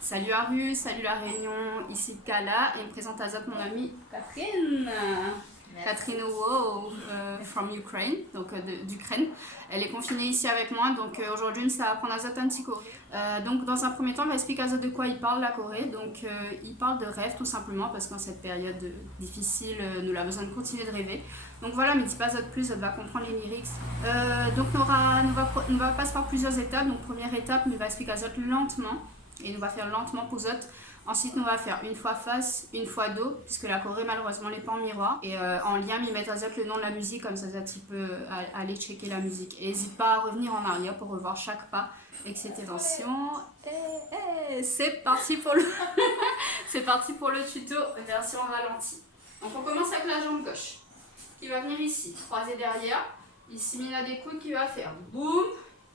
Salut Aru, salut La Réunion, ici Kala et me présente à Zot mon amie Catherine. Catherine wow, from Ukraine, donc d'Ukraine. Elle est confinée ici avec moi, donc aujourd'hui ça va apprendre à Zot un petit Corée. Donc dans un premier temps, on va expliquer à Zot de quoi il parle la Corée. Donc il parle de rêve tout simplement parce qu'en cette période difficile, nous avons besoin de continuer de rêver. Donc voilà, mais dis pas Zot plus, Zot va comprendre les lyrics. Donc nous va passer par plusieurs étapes. Donc première étape, nous va expliquer à Zot lentement. Et nous va faire lentement pour Zot. Ensuite, nous va faire une fois face, une fois dos, puisque la Corée, malheureusement, n'est pas en miroir. Et en lien, il met à Zot le nom de la musique, comme ça, tu peux aller checker la musique. Et n'hésite pas à revenir en arrière pour revoir chaque pas, etc. Attention, c'est parti pour le c'est parti pour le tuto version ralentie. Donc, on commence avec la jambe gauche, qui va venir ici, croiser derrière. Ici, il y a des coudes qui va faire boum,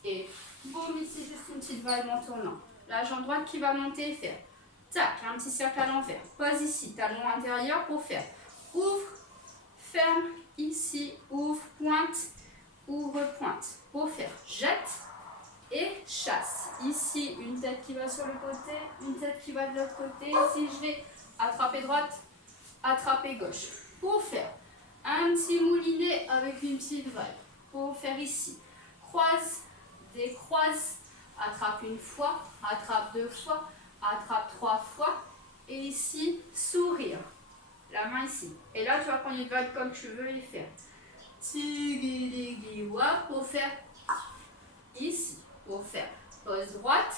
et boum, ici, juste une petite vague en tournant. La jambe droite qui va monter et faire tac, un petit cercle à l'envers. Pose ici, talon intérieur pour faire ouvre, ferme, ici, ouvre, pointe, ouvre, pointe. Pour faire jette et chasse. Ici, une tête qui va sur le côté, une tête qui va de l'autre côté. Ici, je vais attraper droite, attraper gauche. Pour faire un petit moulinet avec une petite vague. Pour faire ici, croise, décroise. Attrape une fois, attrape deux fois, attrape trois fois. Et ici, sourire. La main ici. Et là, tu vas prendre une vague comme tu veux et faire. Tigirigiwa pour faire ici. Pour faire pose droite,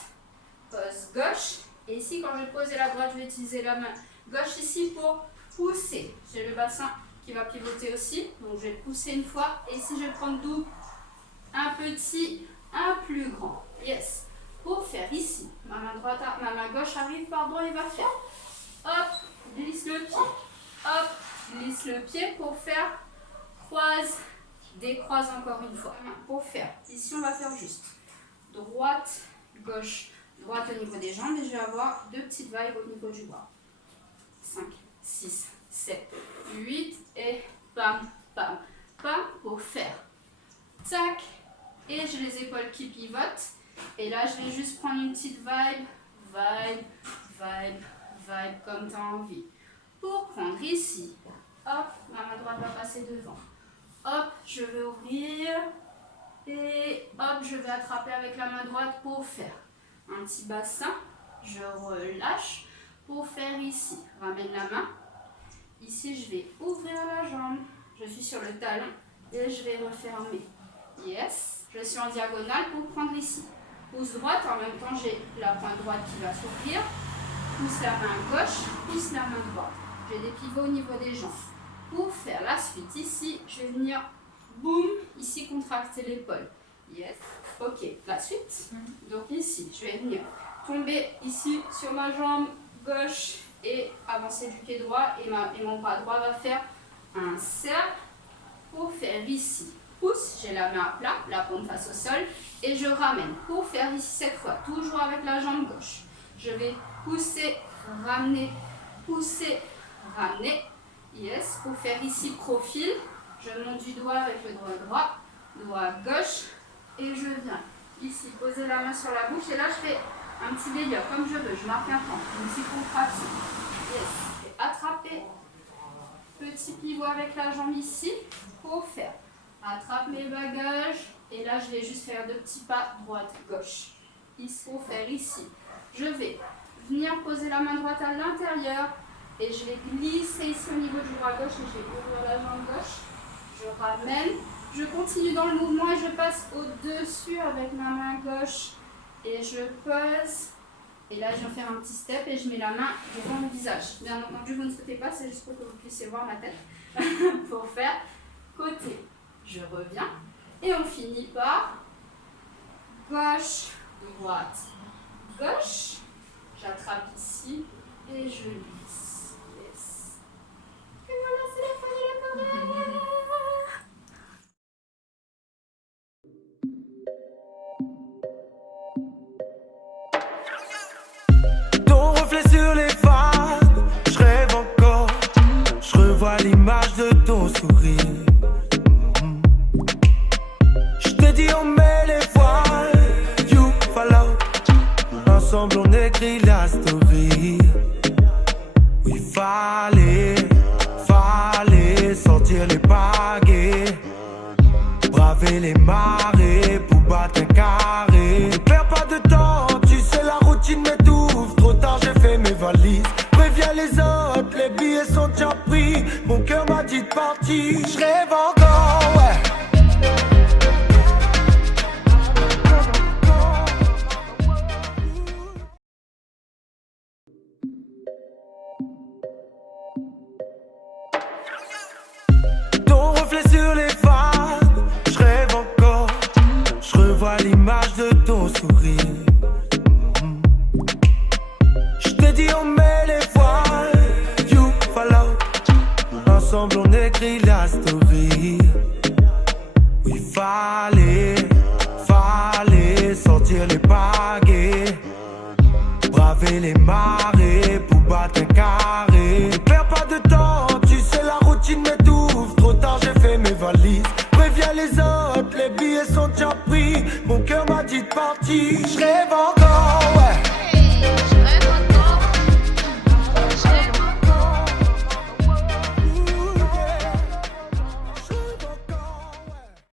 pose gauche. Et ici, quand je vais poser la droite, je vais utiliser la main gauche ici pour pousser. J'ai le bassin qui va pivoter aussi. Donc, je vais pousser une fois. Et ici, je vais prendre double, un petit, un plus grand. Yes. Pour faire ici, ma main gauche arrive, pardon, et va faire. Hop, glisse le pied. Hop, glisse le pied pour faire croise, décroise encore une fois. Pour faire, ici on va faire juste droite, gauche, droite au niveau des jambes et je vais avoir deux petites vagues au niveau du bras. 5, 6, 7, 8 et pam, pam, pam pour faire. Tac, et j'ai les épaules qui pivotent. Et là, je vais juste prendre une petite vibe, comme tu as envie. Pour prendre ici, hop, ma main droite va passer devant. Hop, je vais ouvrir. Et hop, je vais attraper avec la main droite pour faire un petit bassin. Je relâche pour faire ici. Ramène la main. Ici, je vais ouvrir la jambe. Je suis sur le talon et je vais refermer. Yes, je suis en diagonale pour prendre ici. Pouce droite, en même temps j'ai la pointe droite qui va s'ouvrir. Pousse la main gauche, pousse la main droite. J'ai des pivots au niveau des jambes. Pour faire la suite ici, je vais venir, boum, ici contracter l'épaule. Yes, ok, la suite. Donc ici, je vais venir tomber ici sur ma jambe gauche et avancer du pied droit. Et mon bras droit va faire un cercle pour faire ici. Pousse, j'ai la main à plat, la paume face au sol et je ramène pour faire ici cette fois, toujours avec la jambe gauche. Je vais pousser, ramener, yes, pour faire ici profil. Je monte du doigt avec le doigt droit, doigt gauche et je viens ici poser la main sur la bouche et là je fais un petit délire comme je veux, je marque un temps, une petite contraction. Yes, et attraper, petit pivot avec la jambe ici pour faire. Attrape mes bagages et là je vais juste faire deux petits pas droite-gauche. Ici, pour faire ici, je vais venir poser la main droite à l'intérieur et je vais glisser ici au niveau du bras gauche et je vais ouvrir la jambe gauche. Je ramène, je continue dans le mouvement et je passe au-dessus avec ma main gauche et je pose. Et là je vais faire un petit step et je mets la main devant le visage. Bien entendu, vous ne sautez pas, c'est juste pour que vous puissiez voir ma tête. Pour faire côté. Je reviens et on finit par gauche, droite, gauche. J'attrape ici et je glisse. Yes. Et voilà, c'est la fin de la Corée. Ton reflet sur les vagues, je rêve encore. Je revois l'image de ton sourire. Je t'ai dit on met les voiles, you follow. Ensemble on écrit la story. Oui, fallait sortir les pagaies, braver les marées pour battre un carré. Ne perds pas de temps, tu sais la routine m'étouffe. Trop tard j'ai fait mes valises, préviens les autres, les billets sont déjà pris. Mon cœur m'a dit de partir, je rêve encore, ouais. Ton reflet sur les vagues, je rêve encore. Je revois l'image de ton sourire. Je te dis on met les voiles, you follow. Ensemble on écrit la story. Oui, fallait sortir les pagaies, braver les marées pour battre un carré. Ne perds pas de temps, tu sais la routine m'étouffe. Trop tard j'ai fait mes valises, préviens les autres, les billets sont déjà pris. Mon cœur m'a dit de partir, je rêve encore, ouais.